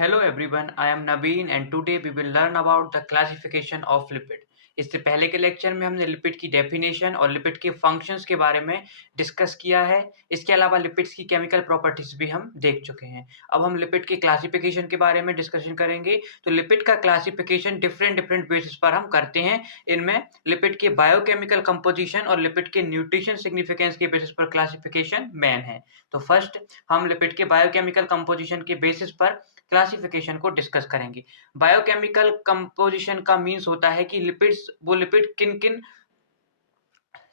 Hello everyone, I am Naveen and today we will learn about the classification of lipid. इससे पहले के lecture में हमने lipid की डेफिनेशन और लिपिड के फंक्शंस के बारे में डिस्कस किया है। इसके अलावा लिपिड्स की केमिकल प्रॉपर्टीज भी हम देख चुके हैं। अब हम लिपिड की क्लासिफिकेशन के बारे में डिस्कशन करेंगे। तो लिपिड का क्लासिफिकेशन डिफरेंट डिफरेंट बेसिस पर हम करते हैं। इनमें लिपिड के बायोकेमिकल कंपोजिशन और लिपिड के न्यूट्रिशन सिग्निफिकेंस के बेसिस पर क्लासिफिकेशन मेन है। तो फर्स्ट हम लिपिड के बायोकेमिकल कंपोजिशन के बेसिस पर क्लासिफिकेशन को डिस्कस करेंगे। बायोकेमिकल कंपोजिशन का मीन्स होता है कि लिपिड किन-किन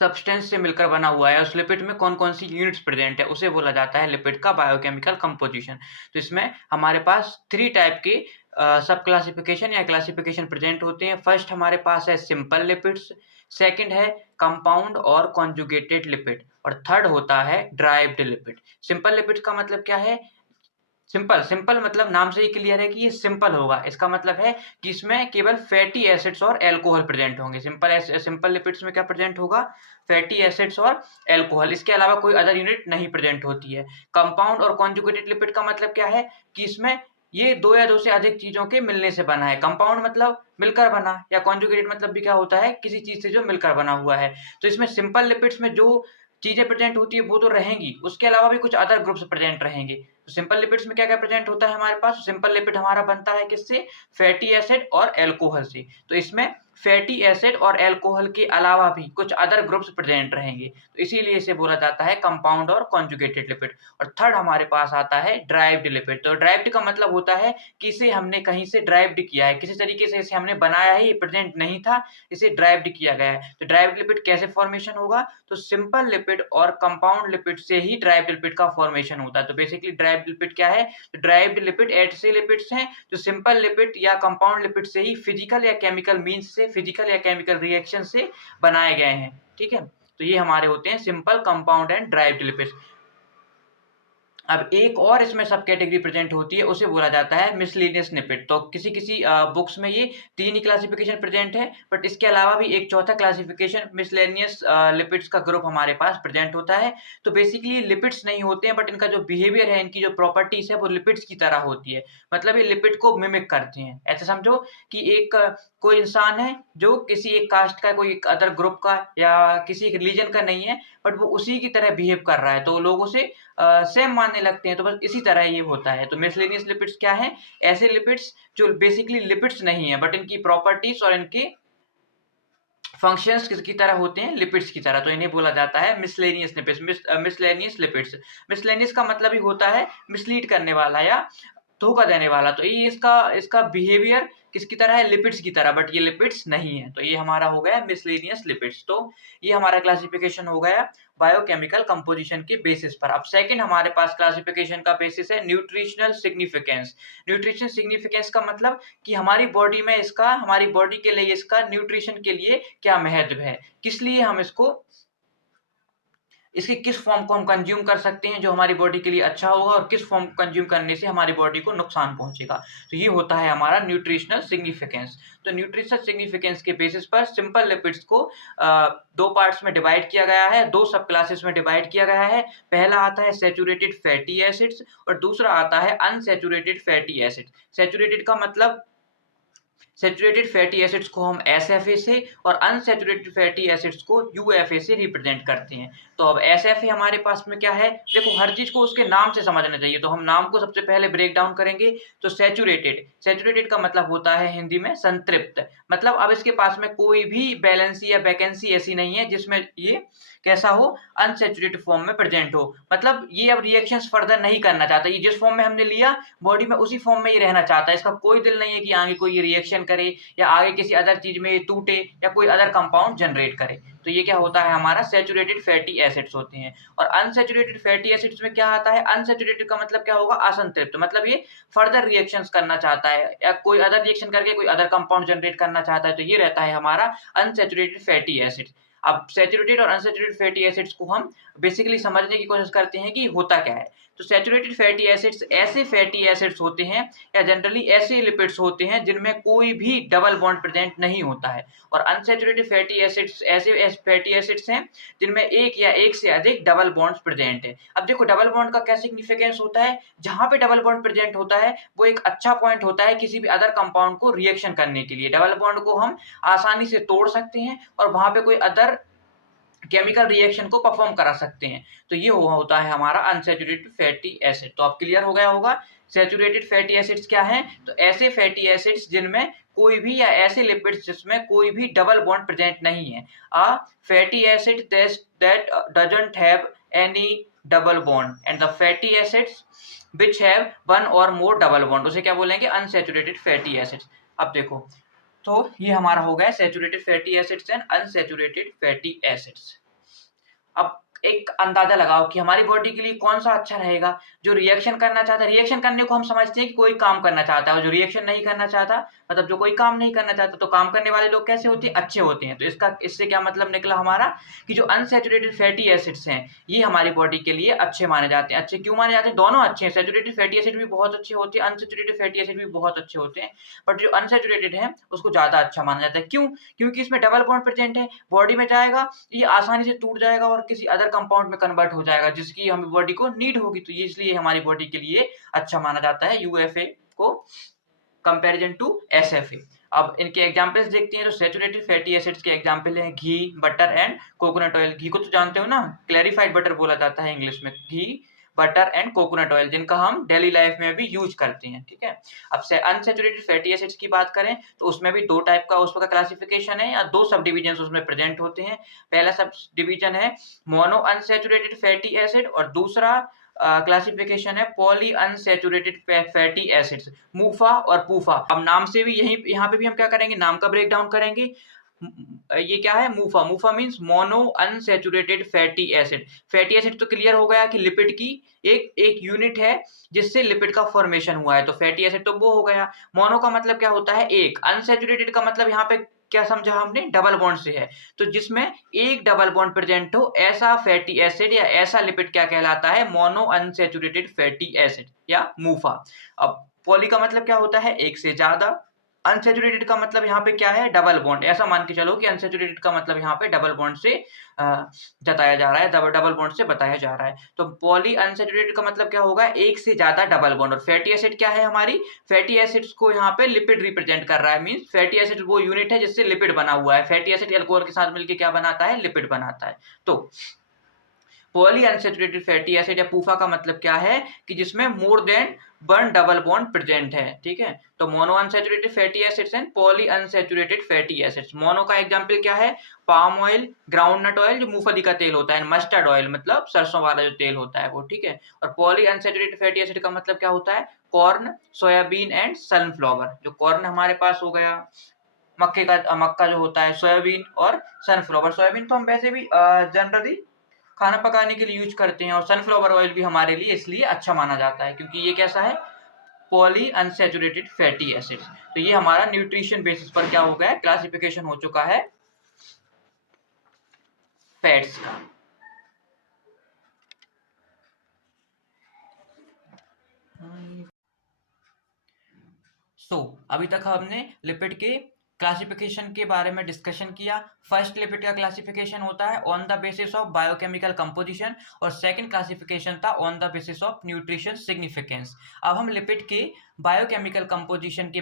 सब्सटेंस से मिलकर बना हुआ है, उस लिपिड में कौन-कौन सी यूनिट्स प्रेजेंट है, उसे बोला जाता है लिपिड का बायोकेमिकल कंपोजिशन। तो इसमें हमारे पास 3 टाइप के सब क्लासिफिकेशन या क्लासिफिकेशन प्रेजेंट होते हैं। फर्स्ट हमारे पास है सिंपल लिपिड्स, सेकंड है कंपाउंड और कॉन्जुगेटेड लिपिड और थर्ड होता है ड्राइव्ड लिपिड। सिंपल लिपिड्स का मतलब क्या है? सिंपल मतलब नाम से ही क्लियर है कि ये सिंपल होगा। इसका मतलब है कि इसमें केवल फैटी एसिड्स और अल्कोहल प्रेजेंट होंगे। सिंपल लिपिड्स में क्या प्रेजेंट होगा? फैटी एसिड्स और अल्कोहल। इसके अलावा कोई अदर यूनिट नहीं प्रेजेंट होती है। कंपाउंड और कॉन्जुगेटेड लिपिड का मतलब क्या है कि इसमें ये 2 या 2 से अधिक चीज़ों के मिलने से बना है। कंपाउंड मतलब मिलकर बना या कॉन्जुगेटेड मतलब भी क्या होता है? किसी चीज़ से जो मिलकर बना हुआ है। तो इसमें सिंपल लिपिड्स में जो चीज़ें प्रेजेंट होती है वो तो रहेंगी, उसके अलावा भी कुछ अदर ग्रुप्स प्रेजेंट रहेंगे। तो सिंपल लिपिड्स में क्या-क्या प्रेजेंट होता है हमारे पास? सिंपल लिपिड हमारा बनता है किससे? फैटी एसिड और अल्कोहल से। तो इसमें फैटी एसिड और अल्कोहल के अलावा भी कुछ अदर ग्रुप्स प्रेजेंट रहेंगे। तो इसीलिए इसे बोला जाता है कंपाउंड और कॉन्जुगेटेड लिपिड। और थर्ड हमारे पास आता है ड्राइव्ड लिपिड। तो ड्राइव्ड का मतलब होता है कि इसे हमने कहीं से ड्राइव्ड किया है, किसी तरीके से इसे हमने बनाया है, ये प्रेजेंट नहीं था, इसे ड्राइव्ड किया गया है। तो ड्राइव्ड लिपिड कैसे फॉर्मेशन होगा? तो सिंपल लिपिड और कंपाउंड लिपिड से ही ड्राइव्ड लिपिड का फॉर्मेशन होता है। तो बेसिकली ड्राइव्ड लिपिड क्या है? तो ड्राइव्ड लिपिड ऐसे लिपिड्स हैं जो सिंपल लिपिड या कंपाउंड लिपिड से ही फिजिकल या केमिकल मीन्स से, फिजिकल या केमिकल रिएक्शन से बनाए गए हैं। ठीक है? तो ये हमारे होते हैं simple, compound and derived lipids. अब एक और इसमें सब कैटेगरी प्रेजेंट होती है, उसे बोला जाता है मिसलेनियस लिपिड। तो किसी-किसी बुक्स में ये 3 ही क्लासिफिकेशन प्रेजेंट है, बट इसके अलावा भी एक चौथा क्लासिफिकेशन मिसलेनियस लिपिड्स का ग्रुप हमारे पास प्रेजेंट होता है। तो बेसिकली ये लिपिड्स नहीं होते हैं, बट इनका जो बिहेवियर है, इनकी जो प्रॉपर्टीज़ है, वो लिपिड्स की तरह होती है। मतलब ये लिपिड को मिमिक करते हैं। ऐसे समझो कि कोई इंसान है, जो किसी एक कास्ट का, कोई एक अदर ग्रुप का या किसी एक रिलीजन का नहीं है, बट वो उसी की तरह बिहेव कर रहा है, तो लोग उसे सेम मानने लगते हैं। तो बस इसी तरह ये होता है। तो मिसलेनियस लिपिड्स क्या हैं? ऐसे लिपिड्स जो बेसिकली लिपिड्स नहीं है, बट इनकी प्रॉपर्टीज़ और इनके फंक्शंस किसकी तरह होते हैं? लिपिड्स की तरह। तो इन्हें बोला जाता है miscellaneous lipids. Miscellaneous lipids. Miscellaneous का मतलब ही होता है मिसलीड करने वाला या धोखा देने वाला। तो ये इसका इसका बिहेवियर किसकी तरह है? लिपिड्स की तरह, बट ये लिपिड्स नहीं है। तो ये हमारा हो गया मिसलेनियस लिपिड्स। तो ये हमारा क्लासिफिकेशन हो गया बायोकेमिकल कंपोजिशन के बेसिस पर। अब सेकंड हमारे पास क्लासिफिकेशन का बेसिस है न्यूट्रिशनल सिग्निफिकेंस। न्यूट्रिशन सिग्निफिकेंस का मतलब कि हमारी बॉडी में इसका, हमारी बॉडी के लिए इसका न्यूट्रिशन के लिए क्या महत्व है? किस लिए हम इसके किस फॉर्म को हम कंज्यूम कर सकते हैं जो हमारी बॉडी के लिए अच्छा होगा और किस फॉर्म को कंज्यूम करने से हमारी बॉडी को नुकसान पहुंचेगा। तो ये होता है हमारा न्यूट्रिशनल सिग्निफिकेंस। तो न्यूट्रिशनल सिग्निफिकेंस के बेसिस पर सिंपल लिपिड्स को 2 पार्ट्स में डिवाइड किया गया है, 2 सब क्लासेस में डिवाइड किया गया है। पहला आता है सैचुरेटेड फैटी एसिड्स और दूसरा आता है अनसैचुरेटेड फैटी एसिड्स। सैचुरेटेड का मतलब सैचुरेटेड फैटी एसिड्स को हम एसएफए से और अनसैचुरेटेड फैटी एसिड्स को यूएफए से रिप्रेजेंट करते हैं। तो अब एसएफए हमारे पास में क्या है? देखो, हर चीज़ को उसके नाम से समझना चाहिए। तो हम नाम को सबसे पहले ब्रेक डाउन करेंगे। तो सैचुरेटेड का मतलब होता है हिंदी में संतृप्त। मतलब अब इसके पास में कोई भी बैलेंसी या वैकेंसी ऐसी नहीं है जिसमें ये कैसा हो? अनसैचुरेटेड फॉर्म में प्रेजेंट हो। मतलब ये अब रिएक्शंस फर्दर नहीं करना चाहता। ये जिस फॉर्म में हमने लिया, बॉडी में उसी फॉर्म में ही रहना चाहता है। इसका कोई दिल नहीं है कि आगे कोई रिएक्शन करे या आगे किसी अदर चीज़ में टूटे या कोई अदर कंपाउंड जनरेट करे। तो ये क्या होता है? हमारा सैचुरेटेड फैटी एसिड्स होते हैं। और अनसैचुरेटेड फैटी एसिड्स में क्या आता है? अनसैचुरेटेड का मतलब क्या होगा? असंतृप्त। मतलब ये फर्दर रिएक्शंस करना चाहता है या कोई अदर रिएक्शन करके कोई अदर कंपाउंड जनरेट करना चाहता है। तो ये रहता है हमारा अनसैचुरेटेड फैटी एसिड्स। अब सैचुरेटेड और अनसैचुरेटेड फैटी एसिड्स को हम बेसिकली समझने की कोशिश करते हैं कि होता क्या है। तो सैचुरेटेड फैटी एसिड्स ऐसे फैटी एसिड्स होते हैं या जनरली ऐसे लिपिड्स होते हैं जिनमें कोई भी डबल बॉन्ड प्रेजेंट नहीं होता है, और अनसैचुरेटेड फैटी एसिड्स ऐसे फैटी एसिड्स हैं जिनमें एक या एक से अधिक डबल बॉन्ड्स प्रेजेंट है। अब देखो डबल बॉन्ड का क्या सिग्निफिकेंस होता है, जहां पे डबल बॉन्ड प्रेजेंट होता है वो एक अच्छा पॉइंट होता है किसी भी अदर कंपाउंड को रिएक्शन करने के लिए। डबल बॉन्ड को हम आसानी से तोड़ सकते हैं और वहां पे कोई अदर केमिकल रिएक्शन को परफॉर्म करा सकते हैं। तो ये होता है हमारा अनसैचुरेटेड फैटी एसिड। तो अब क्लियर हो गया होगा सैचुरेटेड फैटी एसिड्स क्या हैं। तो ऐसे फैटी एसिड्स जिनमें कोई भी या ऐसे लिपिड्स जिसमें कोई भी डबल बॉन्ड प्रेजेंट नहीं है। A fatty acid that doesn't have any double bond and the fatty acids which have one और मोर डबल बॉन्ड, उसे क्या बोलेंगे, अनसैचुरेटेड फैटी एसिड्स। अब देखो, तो ये हमारा हो गया saturated fatty acids and unsaturated fatty acids. अब एक अंदाजा लगाओ कि हमारी बॉडी के लिए कौन सा अच्छा रहेगा। जो रिएक्शन करना चाहता है, रिएक्शन करने को हम समझते हैं कि कोई काम करना चाहता है, और जो रिएक्शन नहीं करना चाहता, मतलब जो कोई काम नहीं करना चाहता, तो काम करने वाले लोग कैसे होते हैं, अच्छे होते हैं। तो इससे क्या मतलब निकला हमारा कि जो अनसैचुरेटेड फैटी एसिड्स हैं ये हमारी बॉडी के लिए अच्छे माने जाते हैं। अच्छे क्यों माने जाते हैं, दोनों अच्छे हैं, सैचुरेटेड फैटी एसिड भी बहुत अच्छे होते हैं, अनसैचुरेटेड फैटी एसिड भी बहुत अच्छे होते हैं, बट जो अनसैचुरेटेड है उसको ज्यादा अच्छा माना जाता है। क्यों, क्योंकि इसमें डबल बॉन्ड प्रेजेंट है, बॉडी में जाएगा, ये आसानी से टूट जाएगा और किसी अदर कंपाउंड में कन्वर्ट हो जाएगा जिसकी हमें बॉडी को नीड होगी। तो ये इसलिए हमारी बॉडी के लिए अच्छा माना जाता है यूएफए को कंपैरिजन टू एसएफए। अब इनके एग्जांपल्स देखते हैं। तो सैचुरेटेड फैटी एसिड्स के एग्जांपल हैं घी, बटर एंड कोकोनट ऑयल। घी को तो जानते हो ना, क्लैरिफाइड बटर बोला जाता है इंग्लिश में। घी, बटर एंड कोकोनट ऑयल, जिनका हम डेली लाइफ में भी यूज करते हैं, ठीक है। अब से अनसैचुरेटेड फैटी एसिड्स की बात करें तो उसमें भी दो टाइप का उसका क्लासिफिकेशन है, या दो सब डिविजन उसमें प्रेजेंट होते हैं। पहला सब डिवीजन है मोनो अनसैचुरेटेड फैटी एसिड, और दूसरा क्लासिफिकेशन है पॉली अनसैचुरेटेड फैटी एसिड्स, मूफा और पूफा। अब नाम से भी यहाँ पे भी हम क्या करेंगे, नाम का ब्रेक डाउन करेंगे। ये क्या है, MUFA. MUFA means mono unsaturated fatty acid. Fatty acid तो क्लियर हो गया कि लिपिड की एक यूनिट है जिससे लिपिड का फॉर्मेशन हुआ है, तो फैटी एसिड तो वो हो गया। मोनो का मतलब क्या होता है, एक। अनसैचुरेटेड का मतलब यहाँ पे क्या समझा हमने, डबल बॉन्ड से है। तो जिसमें एक डबल बॉन्ड प्रेजेंट हो ऐसा फैटी एसिड या ऐसा लिपिड क्या कहलाता है, मोनो अनसैचुरेटेड फैटी एसिड या मूफा। अब पॉली का मतलब क्या होता है, एक से ज्यादा। अनसैचुरेटेड का मतलब यहाँ पे क्या है, डबल बॉन्ड। ऐसा मान के चलो कि अनसैचुरेटेड का मतलब यहाँ पे डबल बॉन्ड से जताया जा रहा है, डबल बॉन्ड से बताया जा रहा है। तो पॉली अनसैचुरेटेड का मतलब क्या होगा, एक से ज्यादा डबल बॉन्ड। और फैटी एसिड क्या है, हमारी फैटी एसिड्स को यहाँ पे लिपिड रिप्रेजेंट कर रहा है। मींस फैटी एसिड वो यूनिट है जिससे लिपिड बना हुआ है। फैटी एसिड अल्कोहल के साथ मिलकर क्या बनाता है, लिपिड बनाता है। तो पॉली अनसैचुरेटेड फैटी एसिड या पूफा का मतलब क्या है कि जिसमें more than one double bond present है, ठीक है। तो mono unsaturated fatty acids and poly unsaturated fatty acids. Mono का एग्जांपल क्या है, पाम ऑयल, ग्राउंडनट ऑयल जो मूंगफली का तेल होता है, मस्टर्ड ऑयल मतलब सरसों वाला जो तेल होता है वो, ठीक है। और पॉली अनसैचुरेटेड फैटी एसिड का मतलब क्या होता है, कॉर्न, सोयाबीन एंड सनफ्लावर। जो कॉर्न हमारे पास हो गया, मक्का जो होता है, सोयाबीन और सनफ्लावर। सोयाबीन तो हम वैसे भी जनरली खाना पकाने के लिए यूज करते हैं, और सनफ्लावर ऑयल भी हमारे लिए इसलिए अच्छा माना जाता है क्योंकि ये कैसा है, पॉली अनसैचुरेटेड फैटी एसिड। तो ये हमारा न्यूट्रिशन बेसिस पर क्या हो गया, क्लासिफिकेशन हो चुका है फैट्स का। अभी तक हमने लिपिड के क्लासिफिकेशन के बारे में डिस्कशन किया। फर्स्ट लिपिड का क्लासिफिकेशन होता है on the basis of biochemical composition, और सेकंड क्लासिफिकेशन था on the basis of nutrition significance. अब हम लिपिड के बायोकेमिकल कंपोजिशन के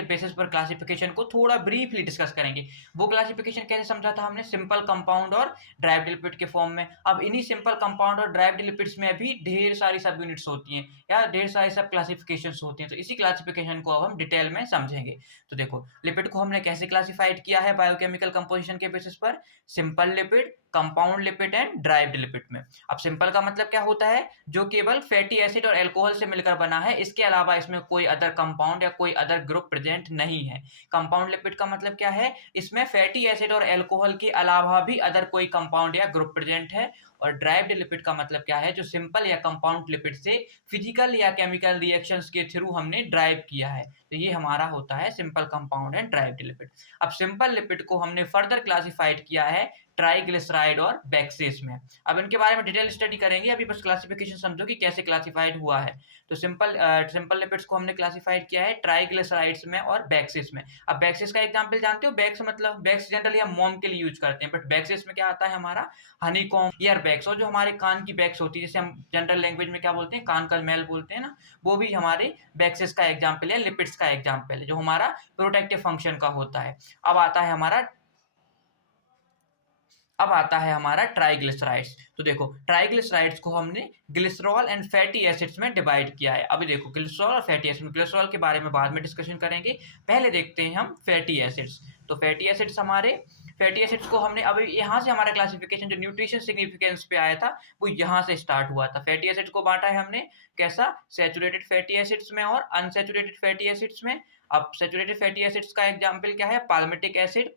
बेसिस पर क्लासिफिकेशन को थोड़ा ब्रीफली डिस्कस करेंगे। वो क्लासिफिकेशन कैसे समझा था हमने, सिंपल कंपाउंड और ड्राइव्ड लिपिड के फॉर्म में। अब इन्हीं सिंपल कंपाउंड और ड्राइव्ड लिपिड्स में भी ढेर सारी सब यूनिट्स होती हैं या ढेर सारी सब क्लासिफिकेशंस होती हैं। तो इसी क्लासिफिकेशन को अब हम डिटेल में समझेंगे। तो देखो, लिपिड को हमने कैसे क्लासिफाइड किया है बायोकेमिकल कंपोजिशन के बेसिस पर, simple lipid, compound lipid and derived lipid में। अब सिंपल का मतलब क्या होता है, जो केवल फैटी एसिड और अल्कोहल से मिलकर बना है, इसके अलावा इसमें कोई अदर कंपाउंड या कोई अदर ग्रुप प्रेजेंट नहीं है। कंपाउंड लिपिड का मतलब क्या है, इसमें फैटी एसिड और अल्कोहल के अलावा भी अदर कोई कंपाउंड या ग्रुप प्रेजेंट है। और ड्राइव्ड लिपिड का मतलब क्या है, जो सिंपल या कंपाउंड लिपिड से फिजिकल या केमिकल रिएक्शंस के थ्रू हमने ड्राइव किया है। तो ये हमारा होता है simple compound and derived lipid. अब सिंपल लिपिड को हमने फर्दर क्लासिफाइड किया है ट्राइग्लिसराइड और बेक्सेस में। अब इनके बारे में डिटेल स्टडी करेंगे, अभी बस क्लासिफिकेशन समझो कि कैसे क्लासिफाइड हुआ है। तो सिंपल लिपिड्स को हमने क्लासिफाइड किया है ट्राइग्लिसराइड्स में और बेक्सेस में। अब बेक्सेस का एग्जांपल जानते हो, बेक्स मतलब बेक्स जनरली हम मोम के लिए यूज करते हैं, बट बेक्सेस में क्या आता है हमारा हनीकॉम्ब, ईयर बेक्स, और जो हमारे कान की बेक्स होती है जिसे हम जनरल लैंग्वेज में क्या बोलते हैं, कान का मैल बोलते हैं ना, वो भी हमारे बेक्सेस का एग्जाम्पल है, लिपिड्स का एग्जाम्पल है जो हमारा प्रोटेक्टिव फंक्शन का होता है। अब आता है हमारा ट्राइग्लिसराइड्स। तो देखो ट्राइग्लिसराइड्स को हमने ग्लिसरॉल एंड फैटी एसिड्स में डिवाइड किया है। अभी देखो ग्लिसरॉल और फैटी एसिड, ग्लिसरॉल के बारे में बाद में डिस्कशन करेंगे, पहले देखते हैं हम फैटी एसिड्स। तो फैटी एसिड्स को हमने अभी यहाँ से हमारा क्लासिफिकेशन जो न्यूट्रिशन सिग्निफिकेंस पे आया था वो यहाँ से स्टार्ट हुआ था। फैटी एसिड्स को बांटा है हमने कैसा, सैचुरेटेड फैटी एसिड्स में और अनसैचुरेटेड फैटी एसिड्स में। अब सैचुरेटेड फैटी एसिड्स का एग्जांपल क्या है, पाल्मिटिक एसिड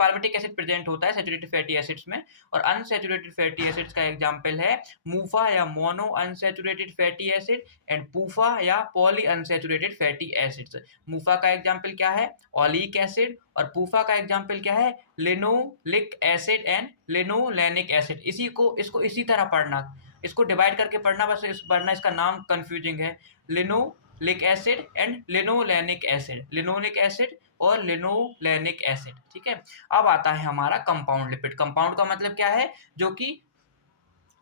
प्रेजेंट होता है सैचुरेटेड फैटी एसिड्स में। और अनसैचुरेटेड फैटी एसिड्स का एग्जांपल है मूफा या mono unsaturated fatty acid and PUFA या poly unsaturated fatty acids. MUFA का एग्जांपल क्या है, ऑलिक एसिड, और पूफा का एग्जांपल क्या है, linoleic acid and linolenic acid. इसको इसी तरह पढ़ना, इसको डिवाइड करके पढ़ना, बस वरना इसका नाम कंफ्यूजिंग है। Linoleic acid and linolenic acid, linoleic acid और लिनोलेनिक एसिड, ठीक है। अब आता है हमारा कंपाउंड लिपिड। कंपाउंड का मतलब क्या है, जो कि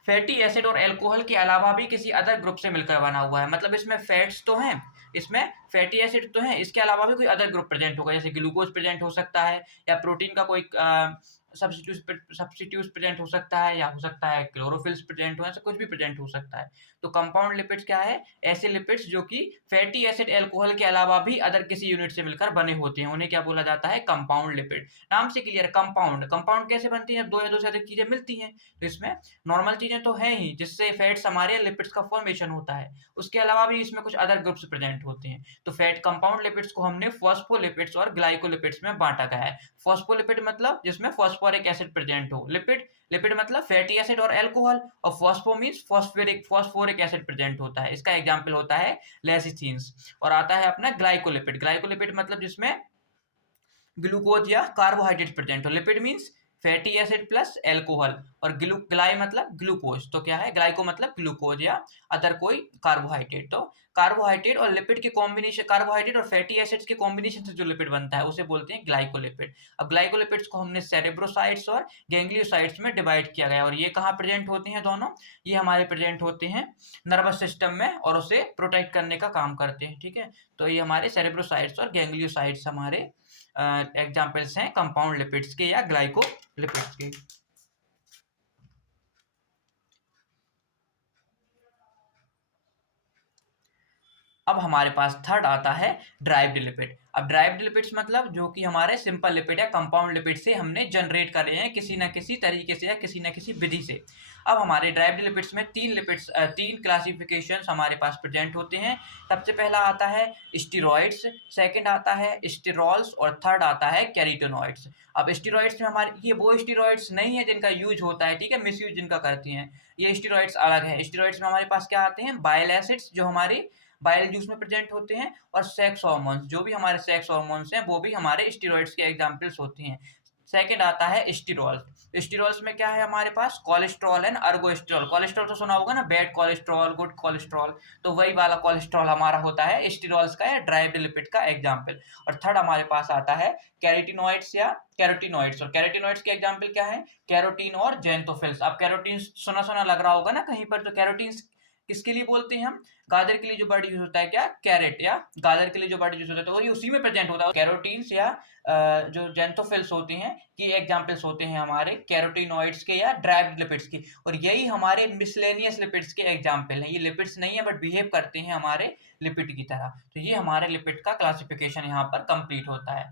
फैटी एसिड और अल्कोहल के अलावा भी किसी अदर ग्रुप से मिलकर बना हुआ है। मतलब इसमें फैट्स तो हैं, इसमें फैटी एसिड तो हैं, इसके अलावा भी कोई अदर ग्रुप प्रेजेंट होगा, जैसे ग्लूकोज प्रेजेंट हो सकता है, या प्रोटीन का कोई सब्स्टिट्यूट प्रेजेंट हो सकता है, या हो सकता है क्लोरोफिल्स प्रेजेंट हो, ऐसा कुछ भी प्रेजेंट हो सकता है। तो कंपाउंड लिपिड्स क्या है, ऐसे लिपिड्स जो कि फैटी एसिड अल्कोहल के अलावा भी अदर किसी यूनिट से मिलकर बने होते हैं, उन्हें क्या बोला जाता है, कंपाउंड लिपिड। नाम से क्लियर, कंपाउंड कैसे बनती है, दो या दो से अधिक चीजें मिलती हैं। तो इसमें नॉर्मल चीजें तो हैं ही जिससे फैट्स हमारे लिपिड्स का फॉर्मेशन होता है, उसके अलावा भी इसमें कुछ अदर ग्रुप्स प्रेजेंट होते हैं। तो फैट कंपाउंड लिपिड्स को हमने फॉस्फोलिपिड्स और ग्लाइकोलिपिड्स में बांटा गया है। फॉस्फोलिपिड मतलब जिसमें फॉस्फोरिक एसिड प्रेजेंट हो, लिपिड मतलब फैटी एसिड और अल्कोहल, और phospho means phosphoric acid present होता है, इसका एग्जांपल होता है लेसिथीन्स। और आता है अपना ग्लाइकोलिपिड मतलब जिसमें ग्लूकोज या कार्बोहाइड्रेट प्रेजेंट हो। Lipid means fatty acid plus alcohol, और ग्लाई मतलब ग्लूकोज, तो क्या है, ग्लाइको मतलब ग्लूकोज या अदर कोई कार्बोहाइड्रेट। तो कार्बोहाइड्रेट और लिपिड के कॉम्बिनेशन, कार्बोहाइड्रेट और फैटी एसिड्स के कॉम्बिनेशन से जो लिपिड बनता है उसे बोलते हैं ग्लाइकोलिपिड। अब ग्लाइकोलिपिड्स को हमने सेरेब्रोसाइट्स और गैंग्लियोसाइट्स में डिवाइड किया गया, और ये कहाँ प्रेजेंट होते हैं दोनों, ये हमारे प्रेजेंट होते हैं नर्वस सिस्टम में और उसे प्रोटेक्ट करने का काम करते हैं, ठीक है। तो ये हमारे सेरेब्रोसाइट्स और गैंग्लियोसाइट्स हमारे एग्जाम्पल्स हैं कंपाउंड लिपिड्स के या ग्लाइकोलिपिड्स के। अब हमारे पास थर्ड आता है ड्राइव्ड लिपिड। अब ड्राइव्ड लिपिड्स मतलब जो कि हमारे सिंपल लिपिड या कंपाउंड लिपिड से हमने जनरेट करे हैं किसी ना किसी तरीके से या किसी ना किसी विधि से। अब हमारे ड्राइव्ड लिपिड्स में तीन क्लासिफिकेशंस हमारे पास प्रेजेंट होते हैं। सबसे पहला आता है स्टेरॉइड्स, सेकंड आता है स्टेरॉल्स, और थर्ड आता है कैरोटीनॉइड्स। अब स्टेरॉइड्स में हमारे ये वो स्टेरॉइड्स नहीं है जिनका यूज होता है, ठीक है, मिसयूज जिनका करती हैं, ये स्टेरॉइड्स अलग है। स्टेरॉइड्स में हमारे पास क्या आते हैं, बाइल एसिड्स जो हमारी बाइल जूस में प्रेजेंट होते हैं, और सेक्स हार्मोन्स, जो भी हमारे सेक्स हार्मोन्स हैं वो भी हमारे स्टेरॉइड्स के एग्जांपल्स होती हैं। सेकंड आता है स्टेरॉल्स। स्टेरॉल्स में क्या है हमारे पास, कोलेस्ट्रॉल एंड अर्गोस्टेरॉल। कोलेस्ट्रॉल तो सुना होगा ना, बैड कोलेस्ट्रॉल, गुड कोलेस्ट्रॉल, तो वही वाला कोलेस्ट्रॉल हमारा होता है स्टेरॉल्स का या ड्राइव्ड लिपिड का एग्जांपल। और थर्ड हमारे पास आता है कैरोटीनॉइड्स या कैरोटीनॉइड्स, और कैरोटीनॉइड्स के एग्जांपल क्या है, कैरोटीन और जेंथोफिल्स। अब कैरोटीन सुना लग रहा होगा ना कहीं पर, तो कैरोटीन किसके लिए बोलते हैं हम, गाजर के लिए जो वर्ड यूज होता है क्या, कैरेट, या गाजर के लिए जो वर्ड यूज होता है तो वही उसी में प्रेजेंट होता है। कैरोटीन्स या जो जेंथोफिल्स होते हैं कि एग्जांपल्स होते हैं हमारे कैरोटीनॉइड्स के या ड्राइव्ड लिपिड्स की, और यही हमारे मिसलेनियस लिपिड्स के एग्जांपल हैं। ये लिपिड्स नहीं है बट बिहेव करते हैं हमारे लिपिड की तरह। तो ये हमारे लिपिड का क्लासिफिकेशन यहाँ पर कंप्लीट होता है।